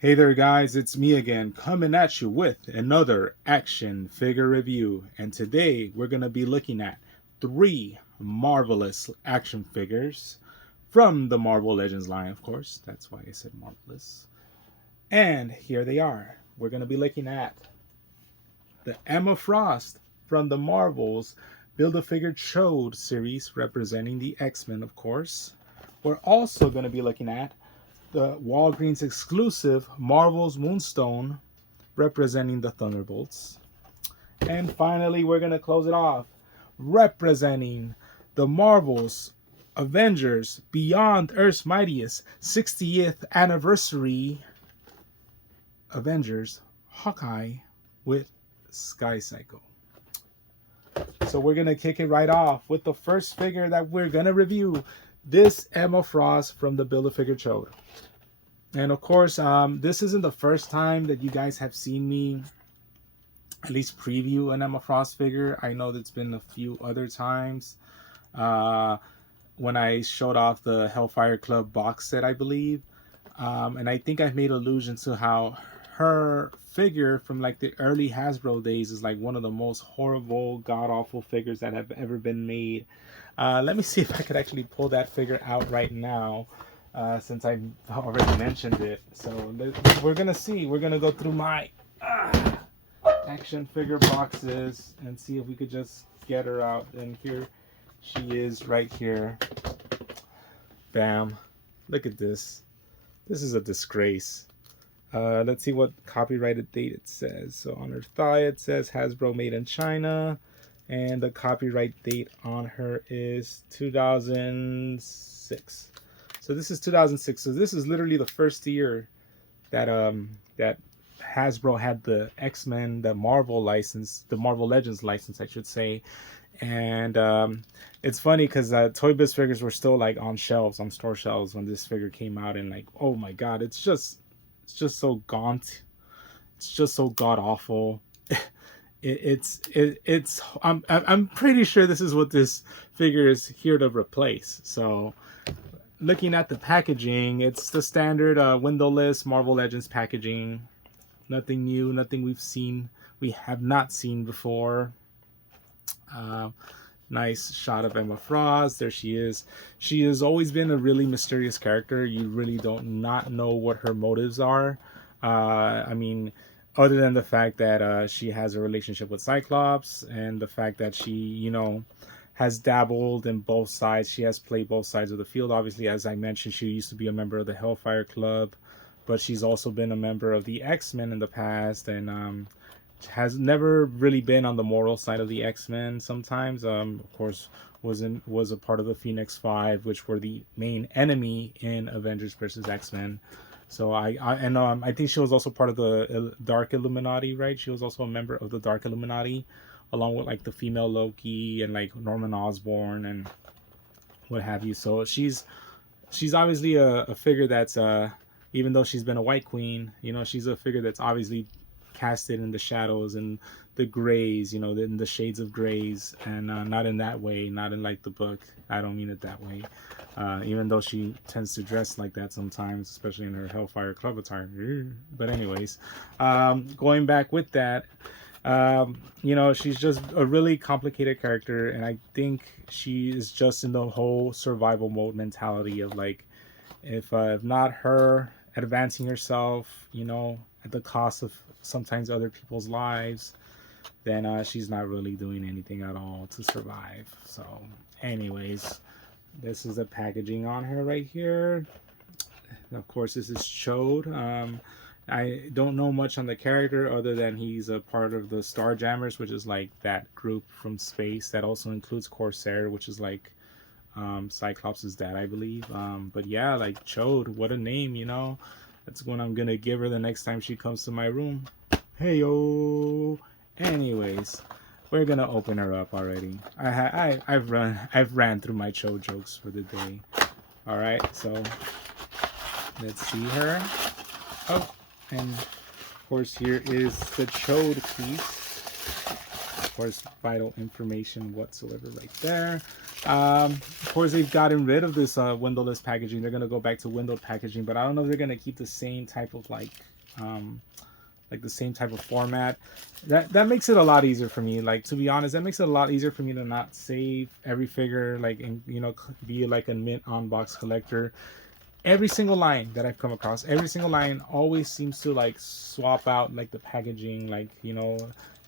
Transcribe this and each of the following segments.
Hey there guys, it's me again coming at you with another action figure review, and today we're going to be looking at three marvelous action figures from the Marvel Legends line, of course. That's why I said marvelous. And here they are. We're going to be looking at the Emma Frost from the Marvel's Build-A-Figure Chode series representing the X-Men, of course. We're also going to be looking at the Walgreens exclusive Marvel's Moonstone representing the Thunderbolts. And finally, we're going to close it off representing the Marvel's Avengers Beyond Earth's Mightiest 60th Anniversary Avengers Hawkeye with Skycycle. So we're going to kick it right off with the first figure that we're going to review, this Emma Frost from the Build-A-Figure Chode. And of course, this isn't the first time that you guys have seen me at least preview an Emma Frost figure. I know that's been a few other times. When I showed off the Hellfire Club box set, I believe. And I think I've made allusion to how her figure from like the early Hasbro days is like one of the most horrible, god-awful figures that have ever been made. Let me see if I could actually pull that figure out right now. Since I've already mentioned it. So we're gonna see. We're gonna go through my action figure boxes and see if we could just get her out. And here she is right here. Bam. Look at this. This is a disgrace. Let's see what copyrighted date it says. So on her thigh it says Hasbro made in China. And the copyright date on her is 2006. So this is 2006. So this is literally the first year that that Hasbro had the X-Men, the Marvel license, the Marvel Legends license, I should say. And it's funny because Toy Biz figures were still like on shelves, on store shelves when this figure came out, and like, oh my god, it's just so gaunt. It's just so god awful. I'm pretty sure this is what this figure is here to replace. So looking at the packaging, it's the standard windowless Marvel Legends packaging. Nothing new, nothing we have not seen before. Nice shot of Emma Frost. There she is. She has always been a really mysterious character. You really don't not know what her motives are. I mean, other than the fact that she has a relationship with Cyclops and the fact that she, you know, has dabbled in both sides. She has played both sides of the field. Obviously, as I mentioned, she used to be a member of the Hellfire Club, but she's also been a member of the X-Men in the past, and has never really been on the moral side of the X-Men. Sometimes, of course, was a part of the Phoenix Five, which were the main enemy in Avengers versus X-Men. So I think she was also part of the Dark Illuminati, right? She was also a member of the Dark Illuminati, along with like the female Loki and like Norman Osborn and what have you. So she's obviously a figure that's even though she's been a White Queen, you know, she's a figure that's obviously casted in the shadows and the grays, you know, in the shades of grays, and not in that way, not in like the book. I don't mean it that way. Even though she tends to dress like that sometimes, especially in her Hellfire Club attire. But anyways, going back with that, you know, she's just a really complicated character, and I think she is just in the whole survival mode mentality of like, if not her advancing herself, you know, at the cost of sometimes other people's lives, then she's not really doing anything at all to survive. So anyways, this is the packaging on her right here. And of course, this is Chode. I don't know much on the character other than he's a part of the Starjammers, which is like that group from space that also includes Corsair, which is like Cyclops' dad, I believe. But yeah, like Chode, what a name, you know. That's what I'm gonna give her the next time she comes to my room. Hey yo. Anyways, we're gonna open her up already. I've ran through my Chode jokes for the day. All right, so let's see her. Oh. And of course, here is the Chode piece. course, vital information whatsoever right there. Of course, they've gotten rid of this windowless packaging. They're going to go back to windowed packaging, but I don't know if they're going to keep the same type of the same type of format. That makes it a lot easier for me. Like, to be honest, that makes it a lot easier for me to not save every figure, like, and be like a mint on box collector. Every single line that I've come across, every single line always seems to like swap out like the packaging. Like,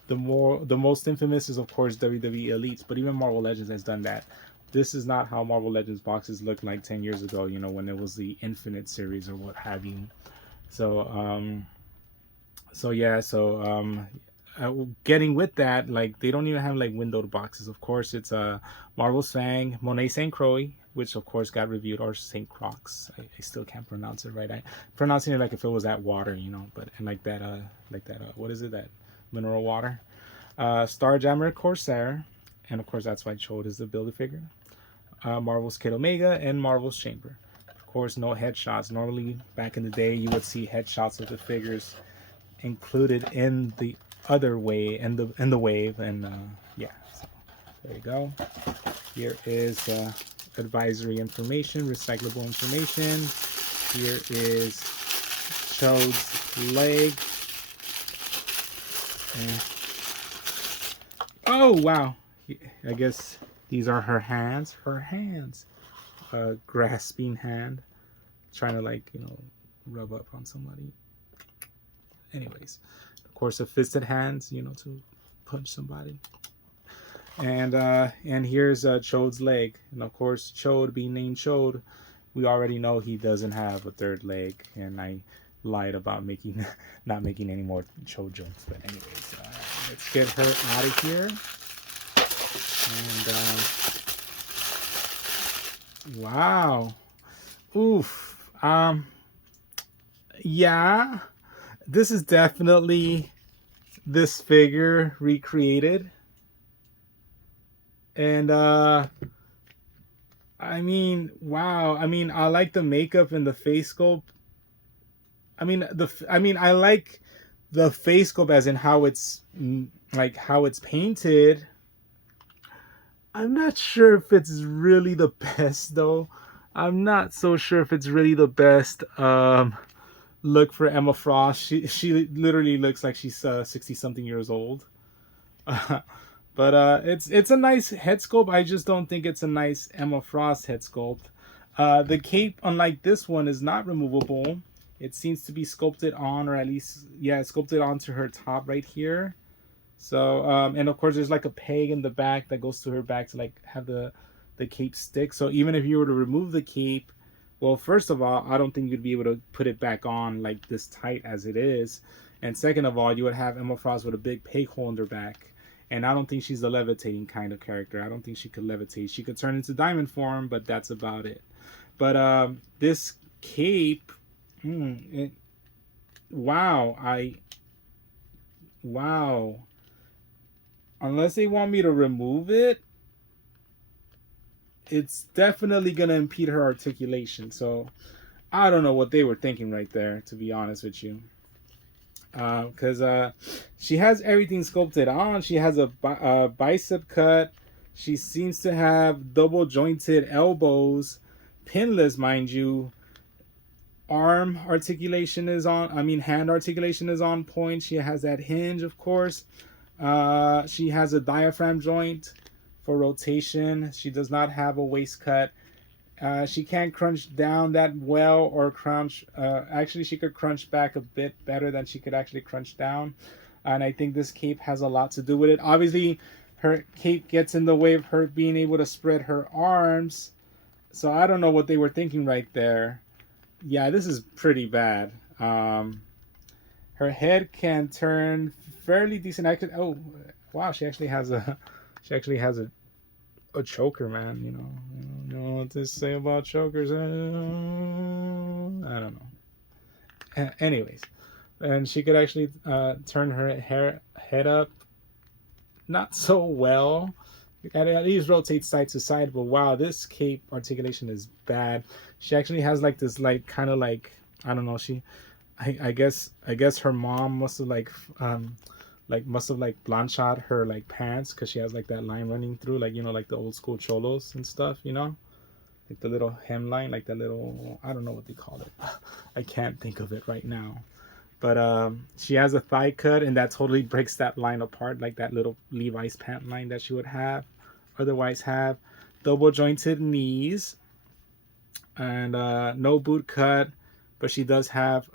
the most infamous is of course WWE Elites, but even Marvel Legends has done that. This is not how Marvel Legends boxes looked like 10 years ago, when it was the Infinite series or what have you. Getting with that, like, they don't even have like windowed boxes. Of course, it's Marvel Sang, Monet St. Croix, which of course got reviewed, or St. Croix. I still can't pronounce it right. I'm pronouncing it like if it was that water, but and like that what is it, that mineral water? Starjammer Corsair, and of course that's why Chode is the Build-A-Figure. Marvel's Kid Omega and Marvel's Chamber. Of course, no headshots. Normally, back in the day, you would see headshots of the figures included in the other way, in the wave, and yeah. So there you go. Here is advisory information, recyclable information. Here is Chode's leg. Oh wow! I guess these are her hands. Her hands. Grasping hand, trying to like rub up on somebody. Anyways, of course, a fisted hands, to punch somebody. And here's Chode's leg, and of course, Chode being named Chode, we already know he doesn't have a third leg, and I lied about not making any more Chode jokes. But anyways, let's get her out of here. And wow, oof, yeah. This is definitely this figure recreated. And I mean, wow. I mean, I like the makeup and the face sculpt. I like the face sculpt as in how it's painted. I'm not sure if it's really the best though. I'm not so sure if it's really the best look for Emma Frost. She literally looks like she's 60 something years old. But it's a nice head sculpt. I just don't think it's a nice Emma Frost head sculpt. The cape, unlike this one, is not removable. It seems to be sculpted on, or at least, yeah, sculpted onto her top right here. So, and of course, there's like a peg in the back that goes to her back to like have the cape stick. So even if you were to remove the cape, well, first of all, I don't think you'd be able to put it back on like this tight as it is. And second of all, you would have Emma Frost with a big peg hole in her back. And I don't think she's a levitating kind of character. I don't think she could levitate. She could turn into diamond form, but that's about it. But this cape, wow. Unless they want me to remove it, it's definitely going to impede her articulation. So I don't know what they were thinking right there, to be honest with you. Because she has everything sculpted on. She has a bicep cut. She seems to have double jointed elbows, pinless, mind you. Arm articulation is on. Hand articulation is on point. She has that hinge, of course. She has a diaphragm joint for rotation. She does not have a waist cut. She can't crunch down that well or crunch. Actually, she could crunch back a bit better than she could actually crunch down. And I think this cape has a lot to do with it. Obviously, her cape gets in the way of her being able to spread her arms. So I don't know what they were thinking right there. Yeah, this is pretty bad. Her head can turn fairly decent. Oh, wow, she actually has a choker, man. You know what to say about chokers. I don't know. Anyways, and she could actually turn her head up, not so well. At least rotate side to side, but wow, this cape articulation is bad. She actually has like this, like, kind of like, I don't know. I guess her mom must have like like must have like blanchard her like pants, because she has like that line running through, like, you know, like the old school cholos and stuff, you know, like the little hemline, like the little, I don't know what they call it. I can't think of it right now. But she has a thigh cut, and that totally breaks that line apart, like that little Levi's pant line that she would have otherwise have. Double jointed knees, and no boot cut, but she does have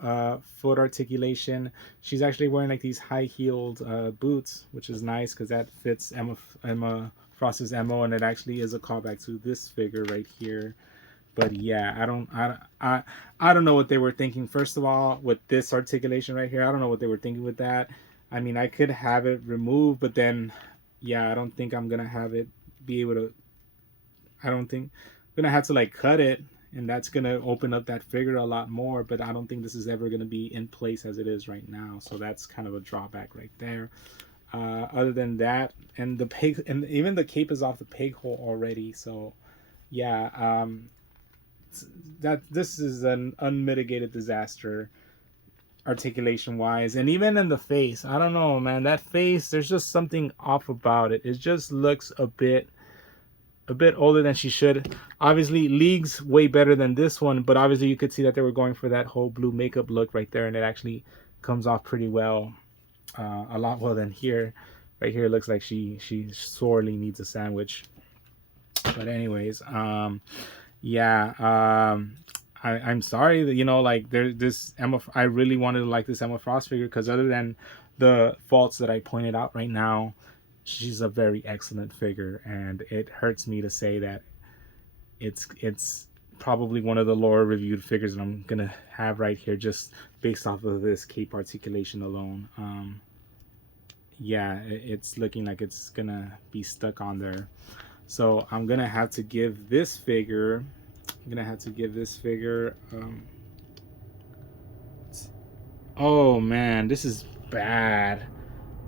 foot articulation. She's actually wearing like these high heeled boots, which is nice because that fits Emma Frost's MO, and it actually is a callback to this figure right here. But yeah, I don't know what they were thinking. First of all, with this articulation right here, I don't know what they were thinking with that. I mean, I could have it removed, but then, yeah, I don't think I'm gonna have it be able to. I don't think I'm gonna have to like cut it, and that's gonna open up that figure a lot more. But I don't think this is ever gonna be in place as it is right now. So that's kind of a drawback right there. Other than that, and the pig, and even the cape is off the peg hole already. So yeah, that this is an unmitigated disaster articulation wise, and even in the face, I don't know, man, that face, there's just something off about it. It just looks a bit older than she should. Obviously leagues way better than this one, but obviously you could see that they were going for that whole blue makeup look right there, and it actually comes off pretty well, a lot well than here. Right here it looks like she sorely needs a sandwich. But anyways, yeah, I'm sorry that, you know, like there's this Emma. I really wanted to like this Emma Frost figure because other than the faults that I pointed out right now, she's a very excellent figure, and it hurts me to say that it's probably one of the lower reviewed figures that I'm gonna have right here, just based off of this cape articulation alone. Yeah, it's looking like it's gonna be stuck on there. So I'm gonna have to give this figure. Oh man, this is bad.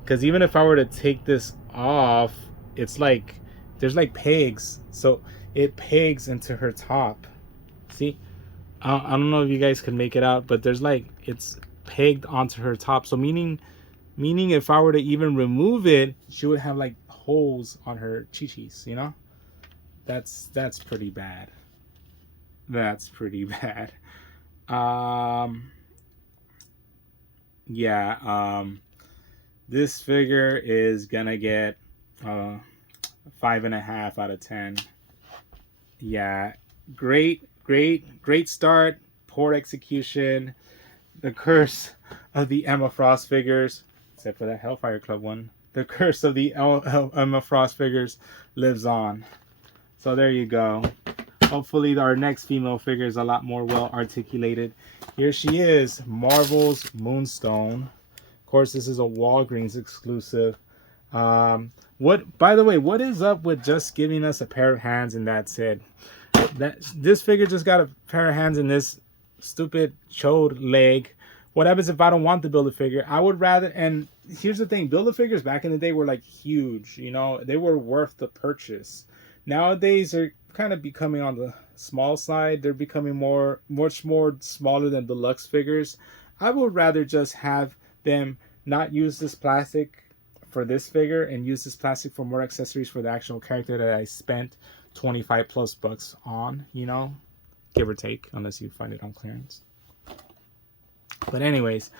Because even if I were to take this off, it's like there's like pegs, so it pegs into her top. See, I don't know if you guys can make it out, but there's like it's pegged onto her top. So meaning if I were to even remove it, she would have like holes on her chichis, you know. That's pretty bad. That's pretty bad. Yeah, this figure is gonna get 5.5 out of 10. Yeah, great start, poor execution. The curse of the Emma Frost figures, except for that Hellfire Club one, the curse of the Emma Frost figures lives on. So there you go. Hopefully our next female figure is a lot more well articulated. Here she is, Marvel's Moonstone. Of course, this is a Walgreens exclusive. By the way, what is up with just giving us a pair of hands and that's it? This figure just got a pair of hands and this stupid chode leg. What happens if I don't want the Build-A-Figure? I would rather, and here's the thing, Build-A-Figures back in the day were like huge, you know, they were worth the purchase. Nowadays they're kind of becoming on the small side. They're becoming much more smaller than deluxe figures. I would rather just have them not use this plastic for this figure and use this plastic for more accessories for the actual character that I spent 25 plus bucks on, you know, give or take, unless you find it on clearance. But anyways,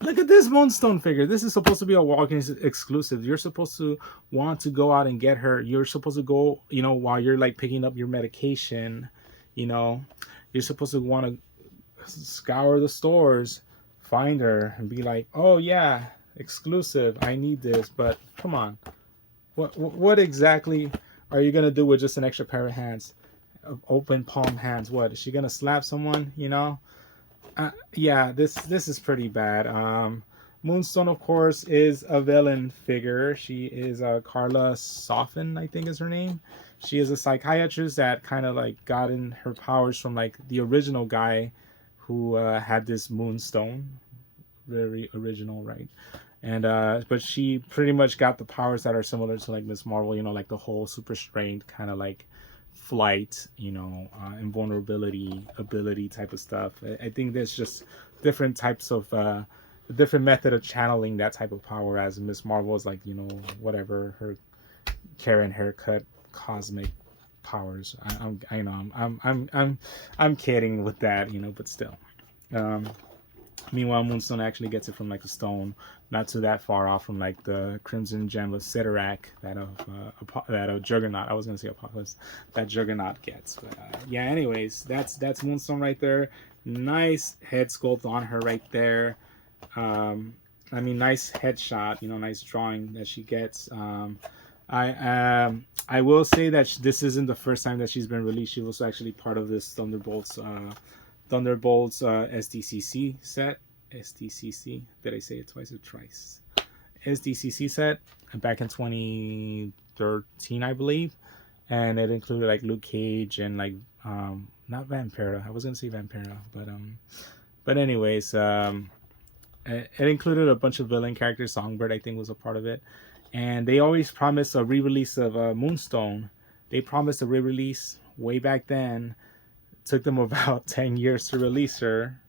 look at this Moonstone figure. This is supposed to be a Walgreens exclusive. You're supposed to want to go out and get her. You're supposed to go, you know, while you're like picking up your medication, you know, you're supposed to want to scour the stores, find her and be like, oh yeah, exclusive, I need this. But come on, what exactly are you gonna do with just an extra pair of hands, of open palm hands? What is she gonna slap someone, you know? Yeah, this is pretty bad. Moonstone, of course, is a villain figure. She is Carla Soffin, I think is her name. She is a psychiatrist that kind of like got in her powers from like the original guy who had this Moonstone. Very original, right? And but she pretty much got the powers that are similar to like Miss Marvel, you know, like the whole super strength kind of like flight, you know, invulnerability ability type of stuff. I think there's just different types of different method of channeling that type of power. As Miss Marvel is like, whatever her Karen haircut cosmic powers. I know I'm kidding with that, but still. Um, Meanwhile, Moonstone actually gets it from like a stone, not too that far off from like the Crimson Gem of Sidorak that of Juggernaut. I was gonna say Apocalypse, that Juggernaut gets. But yeah, anyways, that's Moonstone right there. Nice head sculpt on her right there. Nice headshot. Nice drawing that she gets. I will say that this isn't the first time that she's been released. She was actually part of this Thunderbolts SDCC set. SDCC. Did I say it twice or thrice? SDCC set back in 2013, I believe, and it included like Luke Cage and like not Vampira. I was gonna say Vampira, but anyways, it included a bunch of villain characters. Songbird, I think, was a part of it, and they always promised a re-release of Moonstone. They promised a re-release way back then. Took them about 10 years to release her.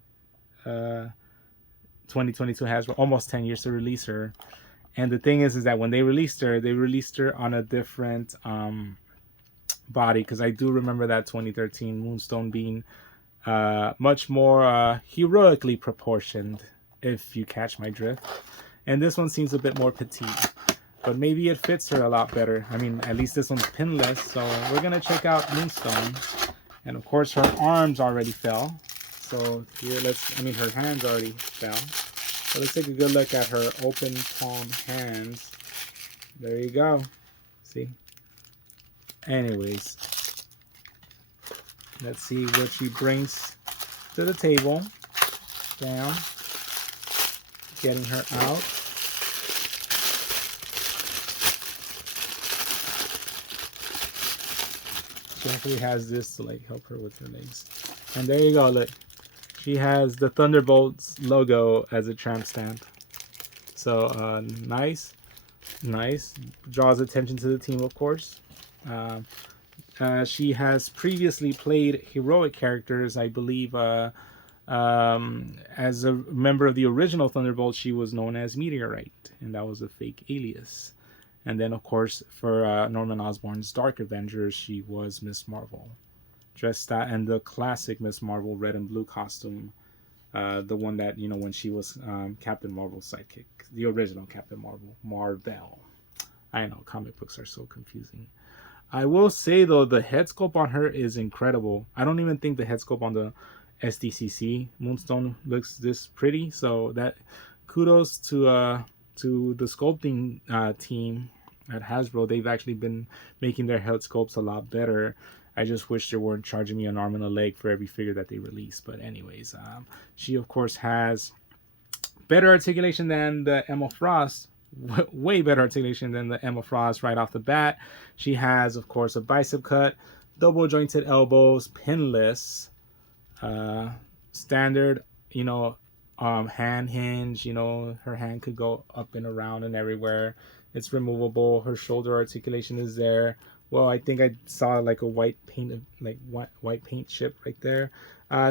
2022 has almost 10 years to release her. And the thing is that when they released her on a different body. Because I do remember that 2013 Moonstone being much more heroically proportioned, if you catch my drift. And this one seems a bit more petite. But maybe it fits her a lot better. I mean, at least this one's pinless. So we're going to check out Moonstone. And of course, her arms already fell. So here, her hands already fell. So let's take a good look at her open palm hands. There you go. See? Anyways, let's see what she brings to the table. Down. Getting her out. She actually has this to like help her with her legs. And there you go, look. She has the Thunderbolts logo as a tramp stamp. So nice. Draws attention to the team, of course. She has previously played heroic characters, I believe. As a member of the original Thunderbolts, she was known as Meteorite, and that was a fake alias. And then, of course, for Norman Osborn's Dark Avengers, she was Miss Marvel. Dressed in the classic Miss Marvel red and blue costume. The one that, when she was Captain Marvel's sidekick. The original Captain Marvel. I know, comic books are so confusing. I will say, though, the head sculpt on her is incredible. I don't even think the head sculpt on the SDCC Moonstone looks this pretty. So that kudos to the sculpting team at Hasbro. They've actually been making their head sculpts a lot better. I just wish they weren't charging me an arm and a leg for every figure that they release. But anyways, she of course has better articulation than the Emma Frost. Way better articulation than the Emma Frost right off the bat. She has, of course, a bicep cut, double jointed elbows, pinless, standard, hand hinge. Her hand could go up and around and everywhere. It's removable. Her shoulder articulation is there. Well, I think I saw like a white paint chip right there.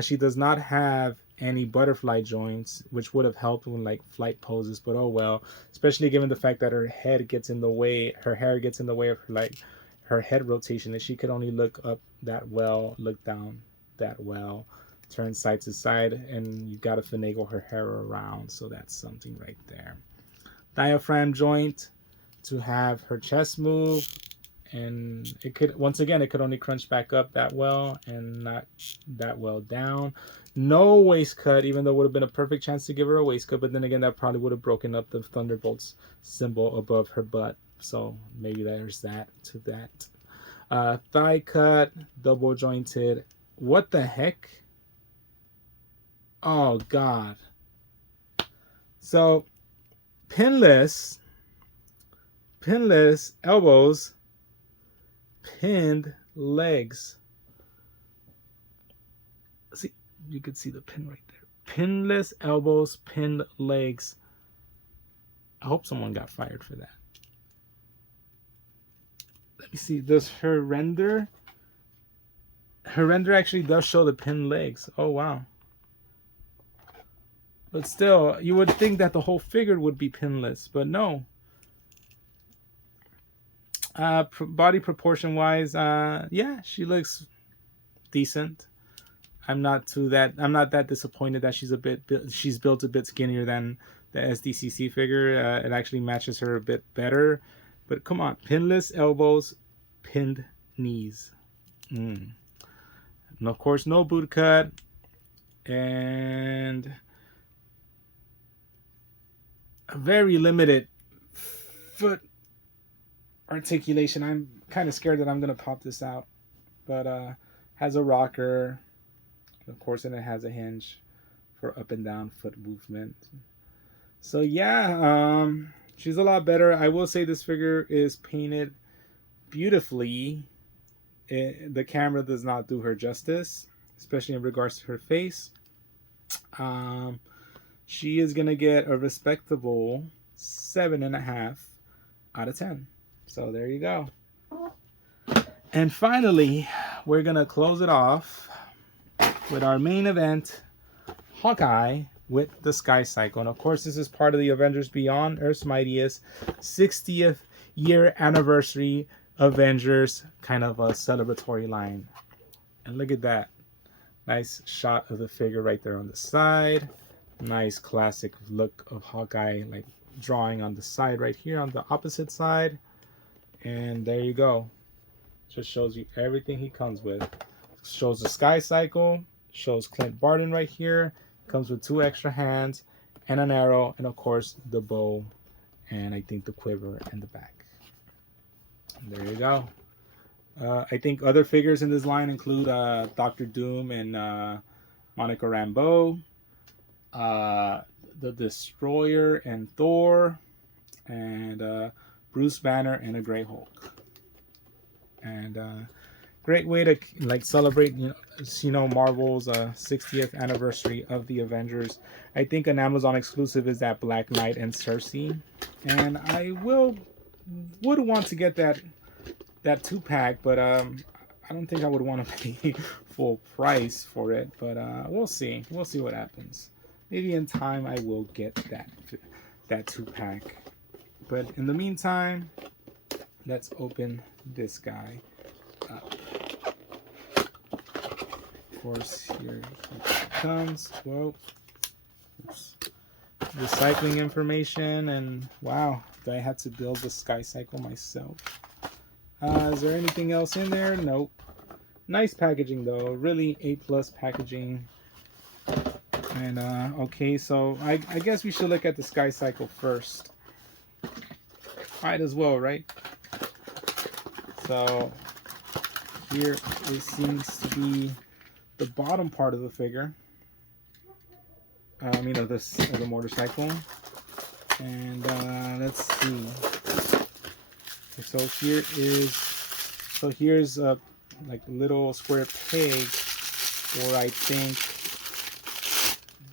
She does not have any butterfly joints, which would have helped when like flight poses, but oh well. Especially given the fact that her head gets in the way, her hair gets in the way of her head rotation, and she could only look up that well, look down that well, turn side to side, and you gotta finagle her hair around. So that's something right there. Diaphragm joint to have her chest move. And it could, once again, it could only crunch back up that well and not that well down. No waist cut, even though it would have been a perfect chance to give her a waist cut. But then again, that probably would have broken up the Thunderbolts symbol above her butt. So maybe there's that to that. Thigh cut, double jointed. What the heck? Oh, God. So, pinless elbows, pinned legs. See, you could see the pin right there. Pinless elbows, pinned legs. I hope someone got fired for that. Let me see. Does her render? Her render actually does show the pinned legs. Oh, wow. But still, you would think that the whole figure would be pinless, but no. Body proportion wise, yeah, she looks decent. I'm not that disappointed that she's built a bit skinnier than the SDCC figure. It actually matches her a bit better. But come on, pinless elbows, pinned knees. And of course, no boot cut. And a very limited foot articulation. I'm kind of scared that I'm going to pop this out. But has a rocker. Of course, and it has a hinge for up and down foot movement. So yeah, she's a lot better. I will say this figure is painted beautifully. The camera does not do her justice, especially in regards to her face. She is gonna get a respectable 7.5 out of 10. So there you go. And finally, we're gonna close it off with our main event, Hawkeye with the Skycycle. And of course, this is part of the Avengers Beyond Earth's Mightiest 60th year anniversary Avengers kind of a celebratory line. And look at that. Nice shot of the figure right there on the side. Nice classic look of Hawkeye, like drawing on the side right here on the opposite side. And there you go. Just shows you everything he comes with. Shows the Skycycle. Shows Clint Barton right here. Comes with 2 extra hands and an arrow, and of course the bow, and I think the quiver in the back. And there you go. I think other figures in this line include Doctor Doom and Monica Rambeau, the Destroyer and Thor, and Bruce Banner and a Grey Hulk. And great way to like celebrate, Marvel's 60th anniversary of the Avengers. I think an Amazon exclusive is that Black Knight and Cersei, and I would want to get that 2-pack, but I don't think I would want to pay full price for it. But we'll see what happens. Maybe in time I will get that 2-pack. But in the meantime, let's open this guy up. Of course, here it comes. Whoa. Oops. Recycling information, and wow, I had to build the Skycycle myself. Is there anything else in there? Nope. Nice packaging though, really A+ packaging. And okay, so I guess we should look at the Skycycle first. Might as well, right? So here it seems to be the bottom part of the figure. Of the motorcycle. And let's see. So here's a like little square peg where I think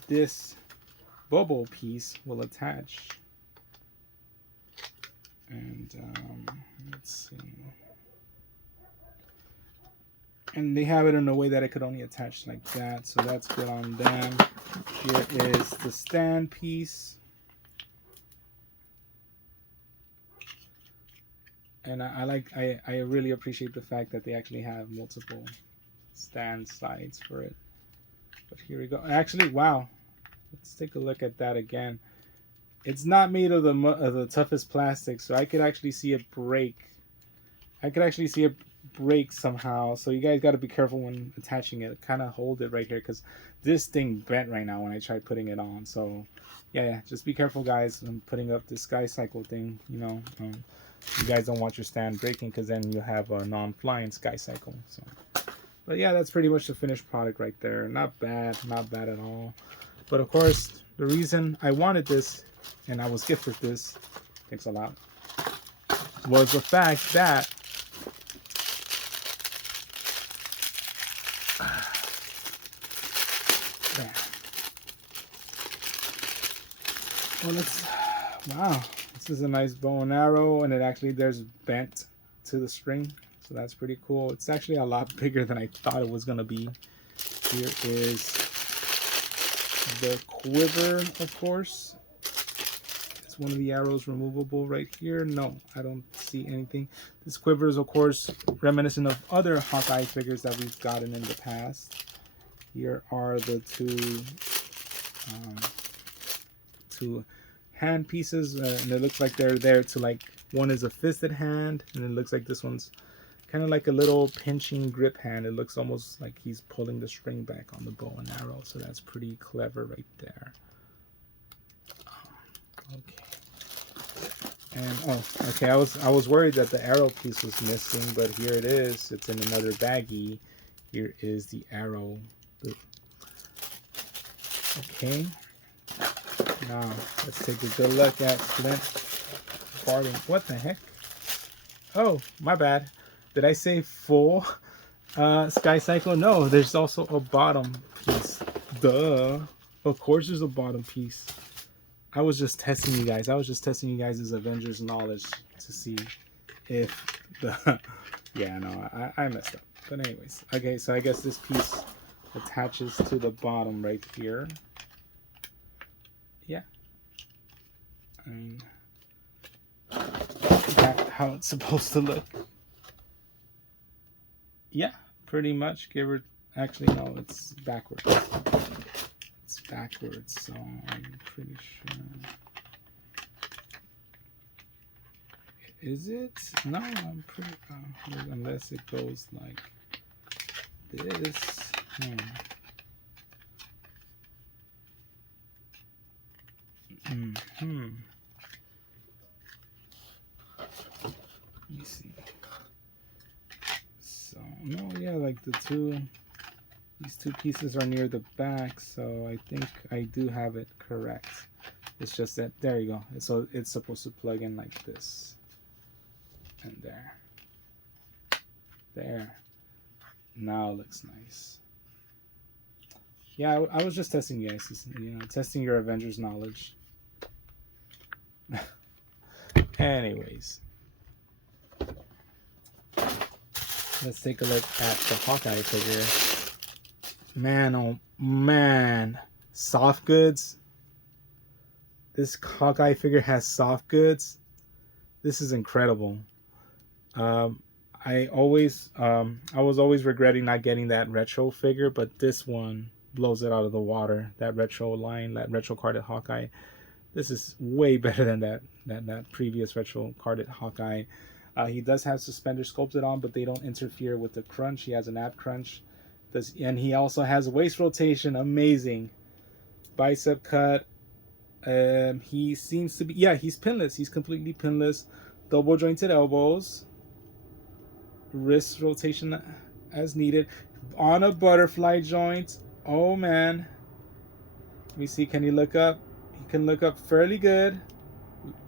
this bubble piece will attach. And let's see. And they have it in a way that it could only attach like that, so that's good on them. Here is the stand piece. And I really appreciate the fact that they actually have multiple stand sides for it. But here we go. Actually, wow. Let's take a look at that again. It's not made of the toughest plastic, so I could actually see it break. I could actually see it break somehow, so you guys got to be careful when attaching it. Kind of hold it right here, because this thing bent right now when I tried putting it on. So yeah, just be careful, guys, when putting up this Skycycle thing. You guys don't want your stand breaking, because then you have a non-flying Skycycle. So, but yeah, that's pretty much the finished product right there. Not bad at all. But of course, the reason I wanted this, and I was gifted this, thanks a lot, was the fact that wow, this is a nice bow and arrow, and there's bent to the string, so that's pretty cool. It's actually a lot bigger than I thought it was gonna be. Here is The quiver, of course. Is one of the arrows removable right here? No, I don't see anything. This quiver is, of course, reminiscent of other Hawkeye figures that we've gotten in the past. Here are the two hand pieces, and it looks like they're there to, like, one is a fisted hand, and it looks like this one's kind of like a little pinching grip hand. It looks almost like he's pulling the string back on the bow and arrow, so that's pretty clever right there. Okay. And okay, I was worried that the arrow piece was missing, but here it is. It's in another baggie. Here is the arrow. Okay. Now let's take a good look at Flint farting. What the heck? Oh, my bad. Did I say full Skycycle? No, there's also a bottom piece. Duh. Of course there's a bottom piece. I was just testing you guys. I was just testing you guys' Avengers knowledge to see if the... Yeah, no, I messed up. But anyways. Okay, so I guess this piece attaches to the bottom right here. Yeah. I mean... That's how it's supposed to look. Yeah, pretty much. Give her... Actually, no, it's backwards. It's backwards, so I'm pretty sure. Is it? No, I'm pretty... unless it goes like this. Let me see. So, no, yeah, like these two pieces are near the back, so I think I do have it correct. It's just that, there you go. So it's supposed to plug in like this. And there. There. Now it looks nice. Yeah, I was just testing you guys, you know, testing your Avengers knowledge. Anyways. Let's take a look at the Hawkeye figure. Man, oh man. Soft goods. This Hawkeye figure has soft goods. This is incredible. I was always regretting not getting that retro figure, but this one blows it out of the water. That retro line, that retro carded Hawkeye. This is way better than that previous retro carded Hawkeye. He does have suspenders sculpted on, but they don't interfere with the crunch. He has an ab crunch. And he also has waist rotation. Amazing. Bicep cut. He seems to be... Yeah, he's pinless. He's completely pinless. Double jointed elbows. Wrist rotation as needed. On a butterfly joint. Oh, man. Let me see. Can he look up? He can look up fairly good.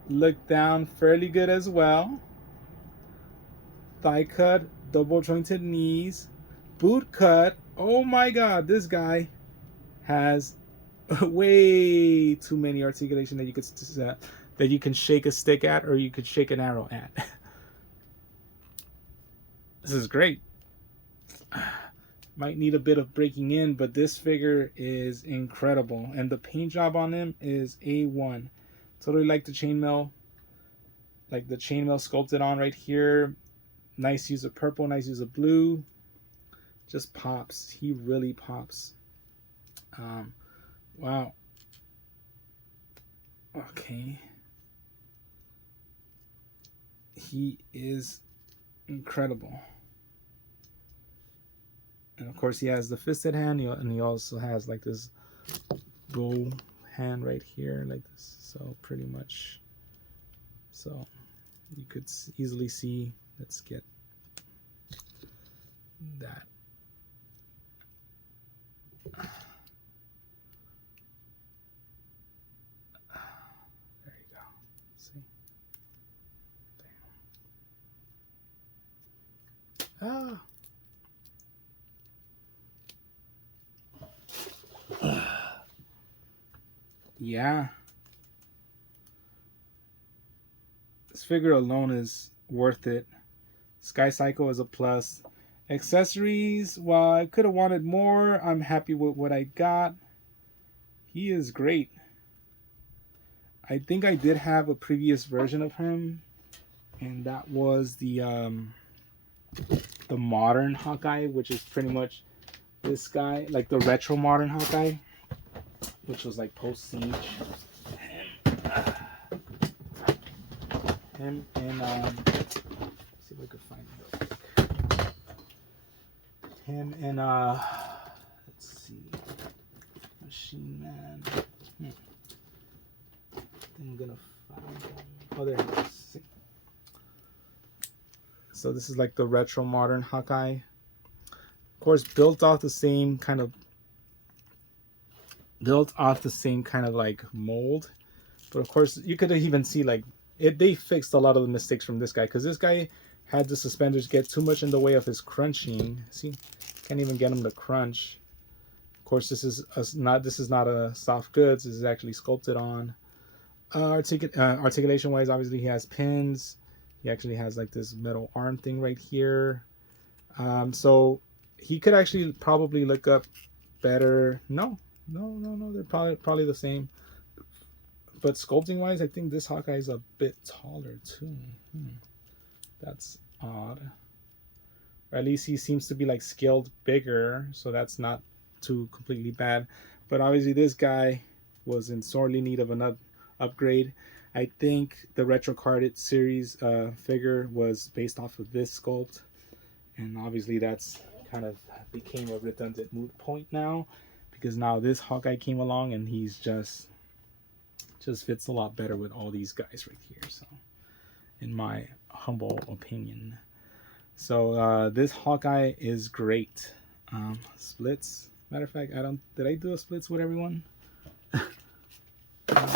Look down fairly good as well. Thigh cut, double jointed knees, boot cut. Oh my god, this guy has way too many articulation that you can shake a stick at, or you could shake an arrow at. This is great. Might need a bit of breaking in, but this figure is incredible, and the paint job on him is A1. Totally like the chainmail, sculpted on right here. Nice use of purple, nice use of blue. Just pops. He really pops. Wow. Okay. He is incredible. And of course he has the fisted hand, and he also has like this bow hand right here, like this. So pretty much, so you could easily see. Let's get that. There you go. See? Bam. Yeah. This figure alone is worth it. Skycycle is a plus. Accessories, while I could have wanted more, I'm happy with what I got. He is great. I think I did have a previous version of him, and that was the modern Hawkeye, which is pretty much this guy, like the retro modern Hawkeye, which was like post Siege. Him and let's see if I could find him. Him and let's see, Machine Man. I'm gonna find him. Oh, there it is. So this is like the retro modern Hawkeye. Of course, built off the same kind of like mold, but of course you could even see like they fixed a lot of the mistakes from this guy, because this guy had the suspenders get too much in the way of his crunching. See, can't even get him to crunch. Of course, this is not a soft goods. This is actually sculpted on. Articulation wise, obviously he has pins. He actually has like this metal arm thing right here. So he could actually probably look up better. No, they're probably the same. But sculpting wise, I think this Hawkeye is a bit taller too. That's odd. Or at least he seems to be like scaled bigger, so that's not too completely bad. But obviously this guy was in sorely need of an upgrade. I think the retro carded series figure was based off of this sculpt, and obviously that's kind of became a redundant moot point now, because now this Hawkeye came along and he's just fits a lot better with all these guys right here. So in my humble opinion, so this Hawkeye is great. Splits, matter of fact, did I do a splits with everyone?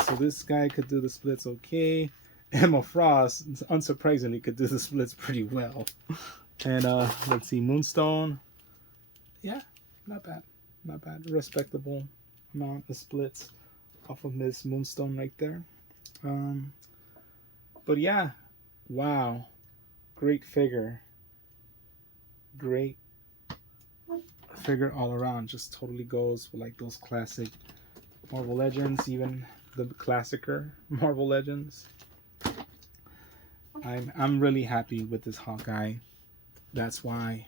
So this guy could do the splits okay. Emma Frost, unsurprisingly, could do the splits pretty well. And let's see, Moonstone. Yeah, not bad. Respectable amount of splits off of Miss Moonstone right there. But yeah, wow. Great figure. Great figure all around. Just totally goes with like those classic Marvel Legends, even the classicer Marvel Legends. I'm really happy with this Hawkeye. That's why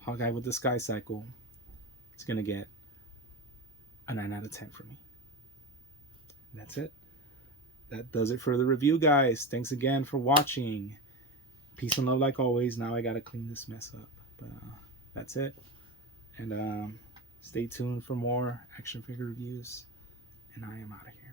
Hawkeye with the Skycycle is gonna get a 9 out of 10 for me. That's it. That does it for the review, guys. Thanks again for watching. Peace and love like always. Now I gotta clean this mess up. But that's it. And stay tuned for more action figure reviews. And I am out of here.